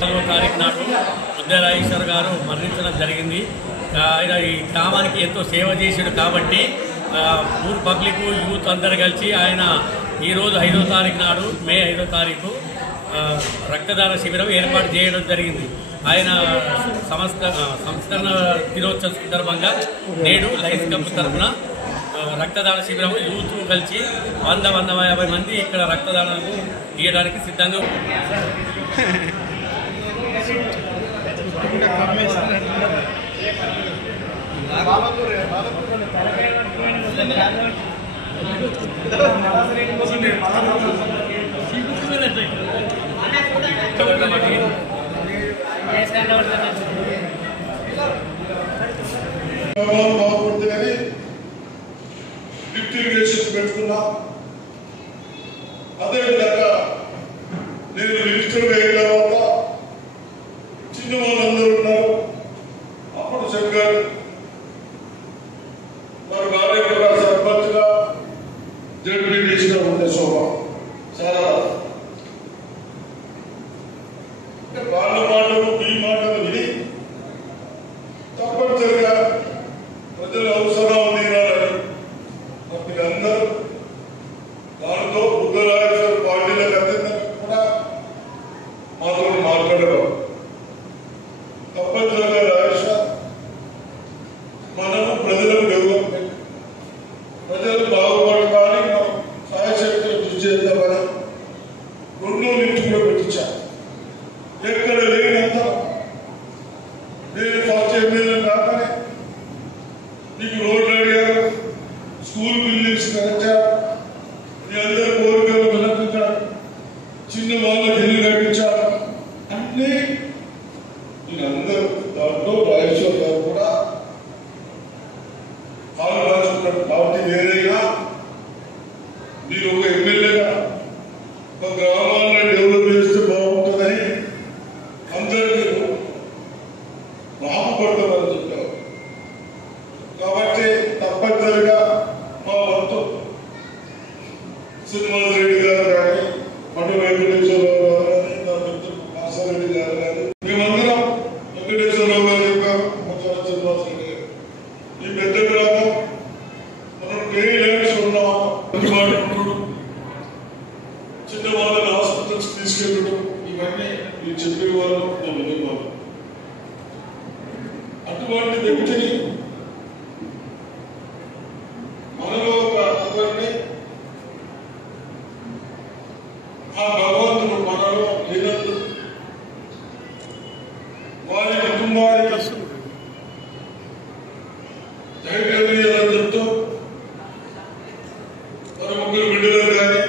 4వ తారీఖు నాడు ఉదయరాజేశ్వర్ గారు మరణించడం జరిగింది. ఆయన ఈ గ్రామానికి ఎంతో సేవ చేశాడు కాబట్టి ఊరు పబ్లిక్ యూత్ అందరు కలిసి ఆయన ఈరోజు 5వ తారీఖు నాడు మే 5వ తారీఖు రక్తదాన శిబిరం ఏర్పాటు చేయడం జరిగింది. ఆయన సంస్కరణ దినోత్సవం సందర్భంగా నేడు లయన్స్ క్లబ్ తరఫున రక్తదాన శిబిరం యూత్ కలిసి 150 మంది ఇక్కడ రక్తదానం ఇవ్వడానికి సిద్ధంగా పెట్టుకున్నా. అదేవిధంగా నేను మినిస్టర్ అయిన తర్వాత చిన్న వాళ్ళందరూ ఉన్నారు. అప్పుడు శంకర్ మరి భార్య కూడా సర్పంచ్గా జడ్పీటీసీగా ఉండే శోభ చాలా వాళ్ళ మాటలు మీ మాటలు విని తప్పనిసరిగా ప్రజల అవసరం తీరాలని మీరందరూ దానితో ఉత్తరాజేశ్వర పార్టీలకు అత్యంత కూడా మాతో మాట్లాడరు. తప్పనిసరిగా రాజేశ్వర్ మనము ప్రజలకు డెవలప్మెంట్ ప్రజలు బాగుపడటానికి మనం సాయశక్తులు కృషి చేద్దామని 2 నుంచి కూడా పెట్టించాను. ఎక్కడ లేనంత నేను ఫస్ట్ ఎమ్మెల్యే కాకనే నీకు రోడ్లు అడిగారు, స్కూల్ బిల్డింగ్స్ కట్టారు, మీ అందరి కోరికలు వినపించారు, చిన్న వాళ్ళకి ఇల్లు కట్టించారు. అన్నీ వీళ్ళందరూ దాంట్లో రాజేశ్వర్ గారు కూడా పాల్గొన్నారు. పార్టీ వేరైనా మీరు ఒక ఎమ్మెల్యేగా ఒక గ్రామాలను డెవలప్ చేస్తే బాగుంటుందని అందరికీ బాగుపడతామని చెప్పారు. కాబట్టి తప్పనిసరిగా మా వంతు శ్రీనివాసరెడ్డి గారు కానీ, మటు వెంకటేశ్వరరావు గారు కానీ, నా మిత్రుడు కాసారెడ్డి గారు కానీ, మేమందరం వెంకటేశ్వరరావు గారు చెప్పారు, ముఖ్య శ్రీనివాసరెడ్డి గారు ఈ పెద్ద గ్రామం మనం ల్యాండ్స్ ఉన్నాం మాట్లాడుతున్నాడు, చిన్న వాళ్ళని హాస్పిటల్స్ తీసుకెళ్ళడం, ఇవన్నీ మీరు చెప్పేవాళ్ళు వినేవాళ్ళు. అటువంటి వ్యక్తిని మనలో ఒకరిని ఆ భగవంతుడు మనలో లేనందు వారి కుటుంబానికి ధైర్యం చెప్తూ వారి 3 బిడ్డలకు కానీ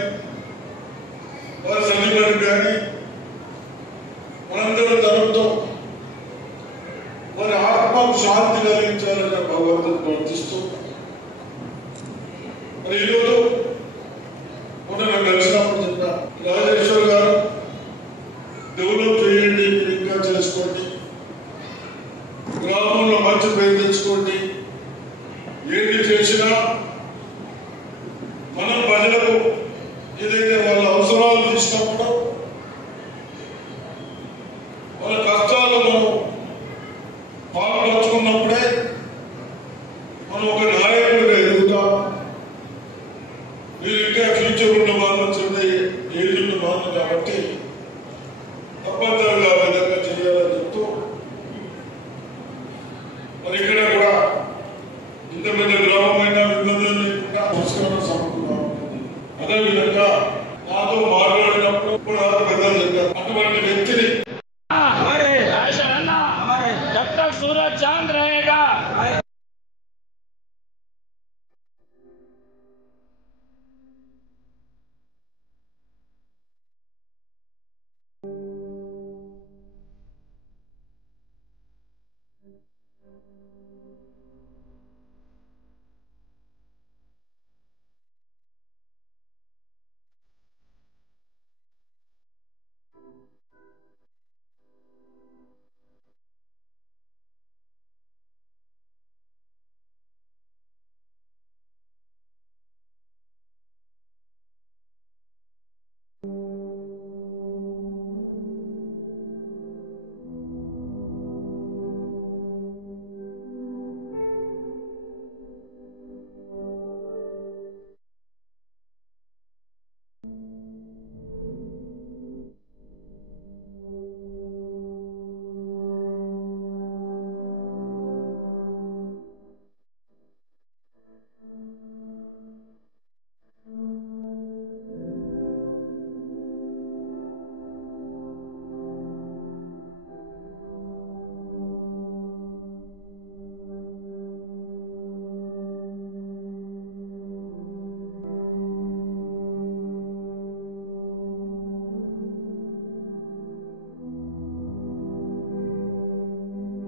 వారి సన్నిధికి కానీ మనందరూ తరంతో వారి ఆత్మకు శాంతి కలిగించాలని భగవంతుడు ప్రార్థిస్తూ మరి ఈరోజు మొన్న నాకు కలిసినప్పుడు చెప్పా, రాజేశ్వర్ గారు డెవలప్ చేయండి, ఇంకా చేసుకోండి, గ్రామంలో మంచి పేరు తెచ్చుకోండి, ఏది చేసినా మనం ప్రజలకు ఏదైతే వాళ్ళ అవసరాలు తీసినప్పుడు వాళ్ళ కష్టాలు మనం పాల్పంచుకున్నప్పుడే మనం ఒక నాయకుడిగా ఎదుగుతాం. మీరు ఇంకా ఫ్యూచర్ ఉన్న వాళ్ళు, చిన్న ఏజ్ ఉన్న వాళ్ళు కాబట్టి తప్పనిసరిగా ఆ విధంగా చేయాలని చెప్తూ మరి ఇక్కడ కూడా ఇంత పెద్ద గ్రామమైన ఇబ్బందులు లేకుండా సంస్కరణ సమకూరుగా ఉంటుంది. అదేవిధంగా నాతో మాట్లాడినప్పుడు